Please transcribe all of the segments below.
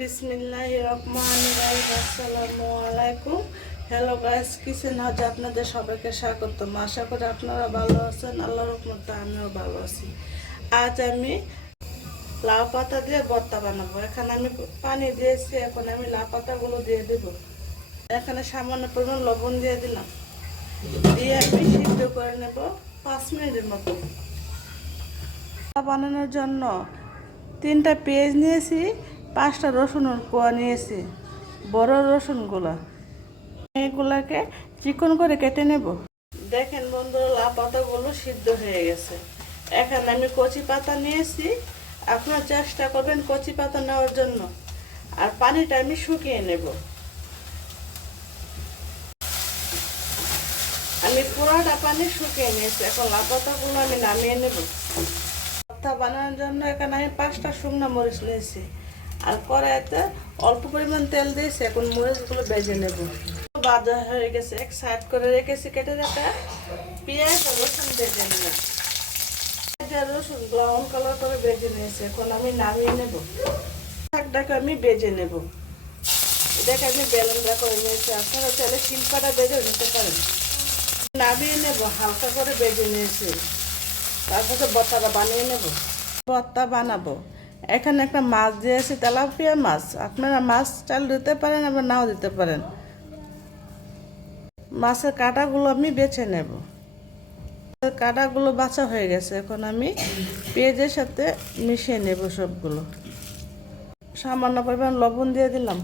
বিসমিল্লাহির রহমানির রহিম। আসসালামু আলাইকুম। হ্যালো গাইস, কিচেন হাউজে আপনাদের সবাইকে স্বাগতম। আশা করি আপনারা ভালো আছেন। আল্লাহর রহমতে আমিও ভালো আছি। আজ আমি লাউ পাতা দিয়ে ভর্তা বানাবো। এখানে আমি পানি দিয়েছি, এখন আমি লাউ পাতাগুলো দিয়ে দেব। এখানে সামান্য পরিমাণ লবণ দিয়ে দিলাম, দিয়ে আমি সিদ্ধ করে নেব 5 মিনিটের মতো। বানানোর জন্য 3টা পেঁয়াজ নিয়েছি, 5টা রসুনের কোয়া নিয়েছি, বড় রসুনগুলা। এগুলাকে চিকন করে কেটে নেব। দেখেন বন্ধুরা, লাউ পাতাগুলো সিদ্ধ হয়ে গেছে। এখানে আমি কচি পাতা নিয়েছি, আপনারা চেষ্টা করবেন কচি পাতা নেওয়ার জন্য। আর পানিটা আমি শুকিয়ে নেব। আমি পুরোটা পানি শুকিয়ে নিয়েছি। এখন লাউ পাতাগুলো আমি নামিয়ে নেব। ভর্তা বানানোর জন্য এখানে আমি 5টা শুকনো মরিচ নিয়েছি, আর কড়াইতে অল্প পরিমাণ তেল দিয়েছি। এখন মরিচগুলো ভেজে নেব। ভাজা হয়ে গেছে, এক সাইড করে রেখেছি কেটে রাখা পেঁয়াজ আর রসুন ভেজে নিলাম। রসুন ব্রাউন কালার করে ভেজে নিয়েছি, এখন আমি নামিয়ে নেব। শাকটাকে আমি ভেজে নেব। এটাকে আমি বেলেন্ডা করে নিয়েছি, আপনারা চাইলে শিলপাটা ভেজে নিতে পারেন। নামিয়ে নেব, হালকা করে ভেজে নিয়েছি। তারপরে ভর্তাটা বানিয়ে নেব। ভর্তা বানাবো। এখানে একটা মাছ দিয়েছি, তেলাপিয়া মাছ। আপনারা মাছ চাল দিতে পারেন, আবার নাও দিতে পারেন। মাছের কাঁটাগুলো আমি বেছে নেব। কাঁটাগুলো বাছা হয়ে গেছে, এখন আমি পেঁয়াজের সাথে মিশিয়ে নেব সবগুলো। সামান্য পরিমাণ লবণ দিয়ে দিলাম।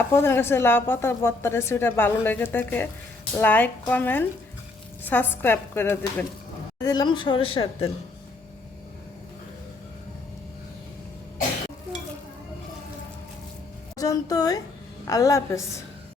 আপনাদের কাছে লাউ পাতার ভর্তা রেসিপিটা ভালো লেগে থাকে, লাইক, কমেন্ট, সাবস্ক্রাইব করে দেবেন। দিলাম সরিষার তেল। পর্যন্তই। আল্লাহ হাফেজ।